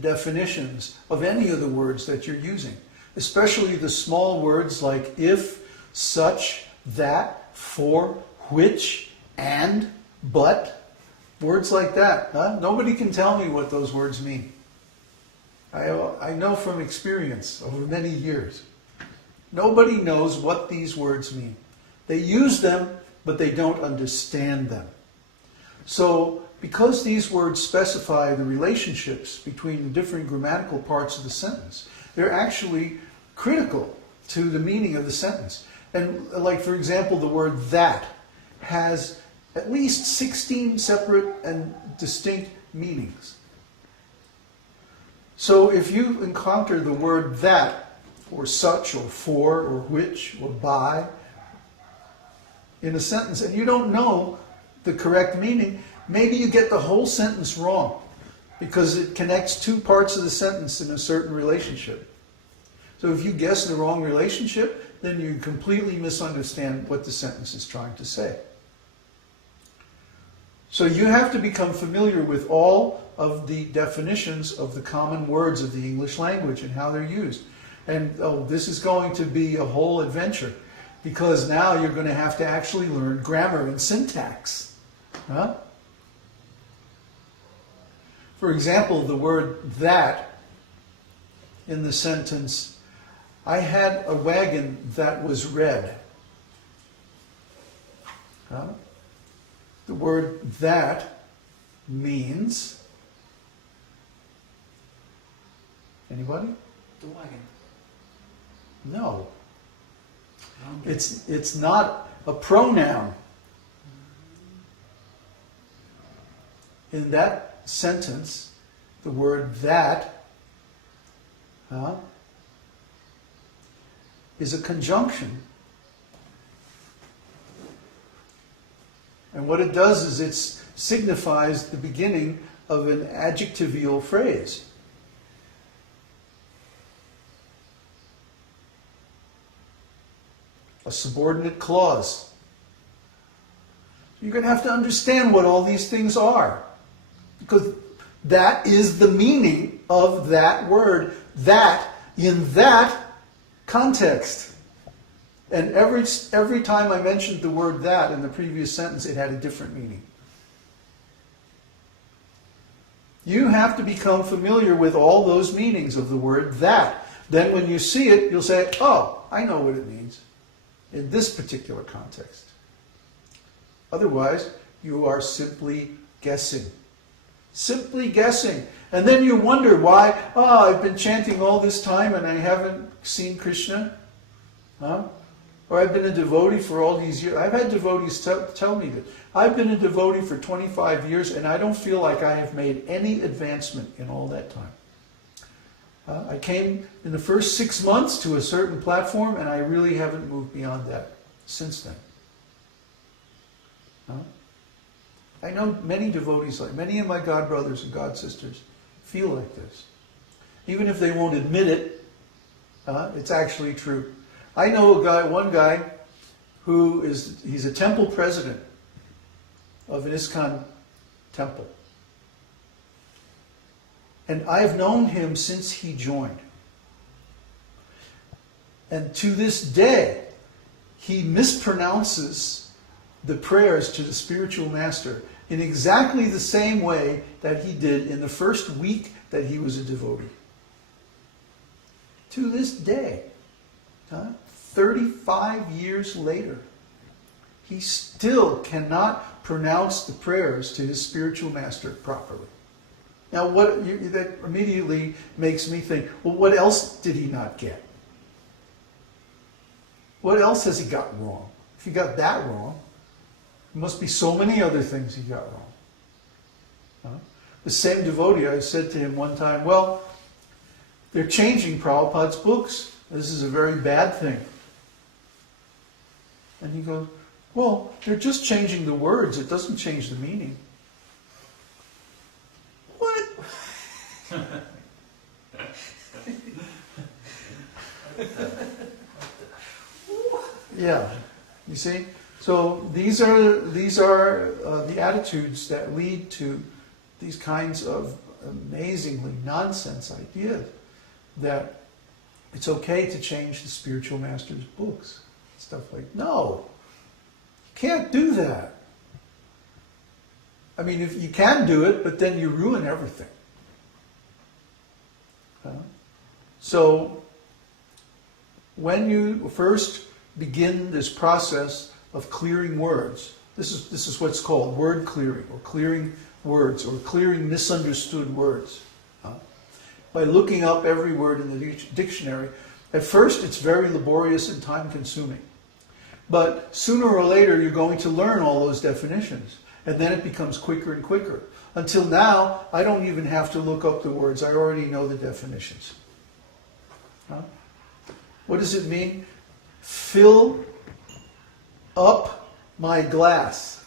definitions of any of the words that you're using, especially the small words like if, such, that, for, which, and, but, words like that. Nobody can tell me what those words mean. I know from experience over many years. Nobody knows what these words mean. They use them, but they don't understand them. So, because these words specify the relationships between the different grammatical parts of the sentence, they're actually critical to the meaning of the sentence. And like, for example, the word that has at least 16 separate and distinct meanings. So if you encounter the word that, or such, or for, or which, or by, in a sentence, and you don't know the correct meaning, maybe you get the whole sentence wrong, because it connects two parts of the sentence in a certain relationship. So if you guess the wrong relationship, then you completely misunderstand what the sentence is trying to say. So you have to become familiar with all of the definitions of the common words of the English language and how they're used. And this is going to be a whole adventure, because now you're going to have to actually learn grammar and syntax. Huh? For example, the word that in the sentence, I had a wagon that was red. Huh? The word that means, anybody? The wagon. No. It's not a pronoun. In that sentence, the word that is a conjunction. And what it does is it signifies the beginning of an adjectival phrase. A subordinate clause. You're going to have to understand what all these things are, because that is the meaning of that word, that, in that context. And every time I mentioned the word that in the previous sentence, it had a different meaning. You have to become familiar with all those meanings of the word that. Then when you see it, you'll say, oh, I know what it means in this particular context. Otherwise, you are simply guessing. Simply guessing. And then you wonder why, I've been chanting all this time and I haven't seen Krishna. Huh? Or I've been a devotee for all these years. I've had devotees tell me that. I've been a devotee for 25 years and I don't feel like I have made any advancement in all that time. I came in the first 6 months to a certain platform and I really haven't moved beyond that since then. I know many devotees, like many of my god brothers and god sisters, feel like this. Even if they won't admit it, it's actually true. I know one guy who he's a temple president of an ISKCON temple. And I've known him since he joined. And to this day, he mispronounces the prayers to the spiritual master in exactly the same way that he did in the first week that he was a devotee. To this day, 35 years later, he still cannot pronounce the prayers to his spiritual master properly. Now, that immediately makes me think, well, what else did he not get? What else has he got wrong? If he got that wrong, there must be so many other things he got wrong. The same devotee, I said to him one time, well, they're changing Prabhupada's books. This is a very bad thing. And he goes, well, they're just changing the words. It doesn't change the meaning. What? Yeah, you see? So these are the attitudes that lead to these kinds of amazingly nonsense ideas that it's okay to change the spiritual master's books. Stuff like, no, you can't do that. I mean, if you can do it, but then you ruin everything. So, when you first begin this process of clearing words, this is what's called word clearing, or clearing words, or clearing misunderstood words. By looking up every word in the dictionary, at first it's very laborious and time-consuming. But sooner or later you're going to learn all those definitions, and then it becomes quicker and quicker. Until now, I don't even have to look up the words. I already know the definitions. What does it mean? Fill up my glass.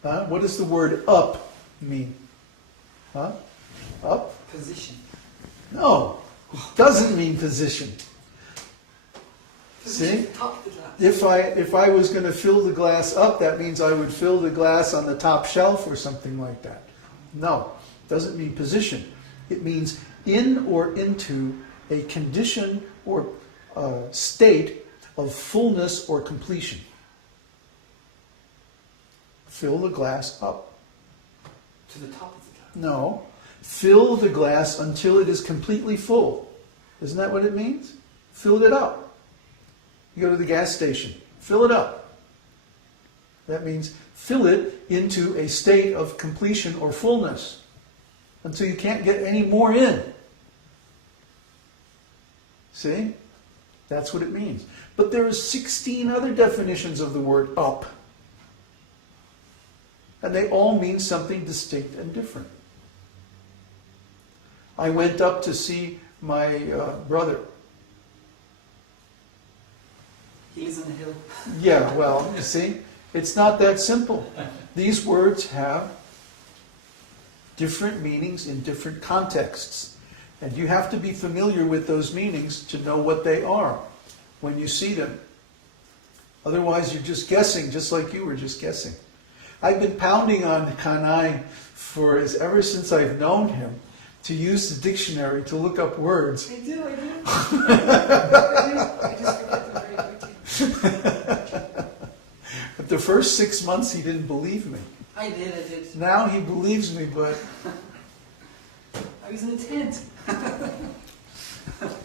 What does the word up mean? Up? Position. No, it doesn't mean position. See? Top the glass. If I was going to fill the glass up, that means I would fill the glass on the top shelf or something like that. No, it doesn't mean position. It means in or into a condition or state of fullness or completion. Fill the glass up. To the top of the glass. No. Fill the glass until it is completely full. Isn't that what it means? Fill it up. You go to the gas station. Fill it up. That means fill it into a state of completion or fullness until you can't get any more in. See? That's what it means. But there are 16 other definitions of the word up. And they all mean something distinct and different. I went up to see my brother. He lives on the hill. Yeah, well, you see, it's not that simple. These words have different meanings in different contexts. And you have to be familiar with those meanings to know what they are when you see them. Otherwise, you're just guessing, just like you were just guessing. I've been pounding on kāmān ever since I've known him, to use the dictionary to look up words. I do. I just forget them very quickly. But the first 6 months he didn't believe me. I did. Now he believes me, but I was in a tent.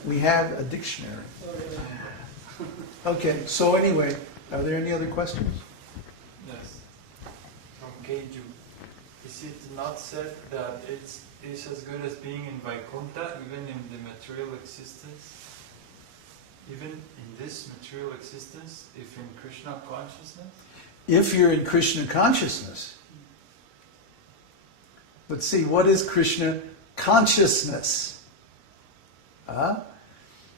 we had a dictionary. Okay, so anyway, are there any other questions? Yes. From Keiju. Is it not said that it's as good as being in Vaikuntha, even in the material existence? Even in this material existence, if in Krishna consciousness? If you're in Krishna consciousness. But see, what is Krishna consciousness?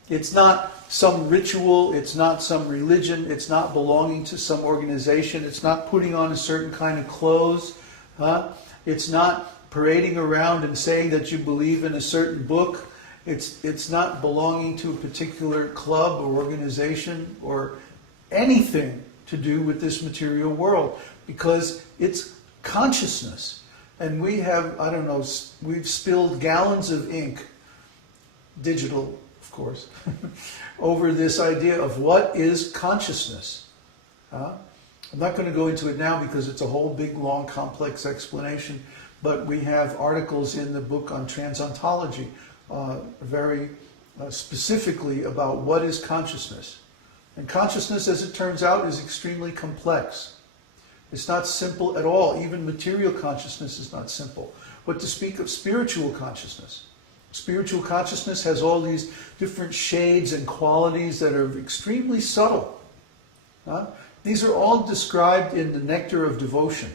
It's not some ritual, it's not some religion, it's not belonging to some organization, it's not putting on a certain kind of clothes, it's not parading around and saying that you believe in a certain book, it's not belonging to a particular club or organization or anything to do with this material world, because it's consciousness. And we have, I don't know, we've spilled gallons of ink, digital, of course, over this idea of what is consciousness. I'm not going to go into it now because it's a whole big, long, complex explanation, but we have articles in the book on transontology very specifically about what is consciousness. And consciousness, as it turns out, is extremely complex. It's not simple at all. Even material consciousness is not simple. But to speak of spiritual consciousness, spiritual consciousness has all these different shades and qualities that are extremely subtle. These are all described in the Nectar of Devotion.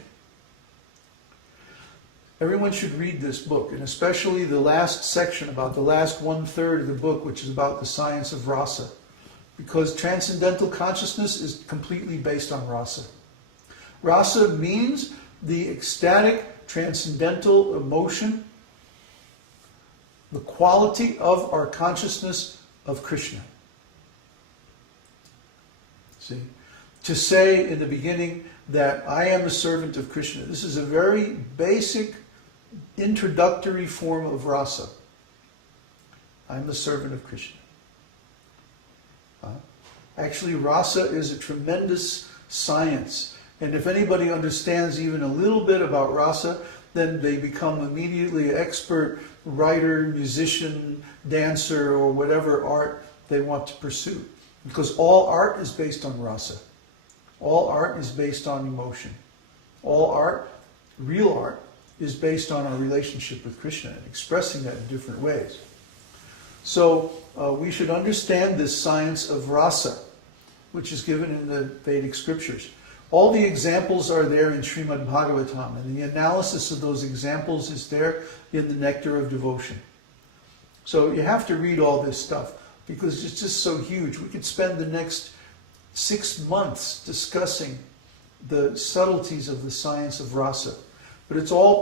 Everyone should read this book, and especially the last section, about the last 1/3 of the book, which is about the science of rasa. Because transcendental consciousness is completely based on rasa. Rasa means the ecstatic, transcendental emotion, the quality of our consciousness of Krishna. See? To say in the beginning that I am a servant of Krishna, this is a very basic introductory form of rasa. I'm the servant of Krishna. Actually, rasa is a tremendous science. And if anybody understands even a little bit about rasa, then they become immediately an expert writer, musician, dancer, or whatever art they want to pursue. Because all art is based on rasa. All art is based on emotion. All art, real art, is based on our relationship with Krishna and expressing that in different ways. So we should understand this science of rasa, which is given in the Vedic scriptures. All the examples are there in śrī-bhagavān, and the analysis of those examples is there in the Nectar of Devotion. So you have to read all this stuff, because it's just so huge. We could spend the next 6 months discussing the subtleties of the science of rasa, but it's all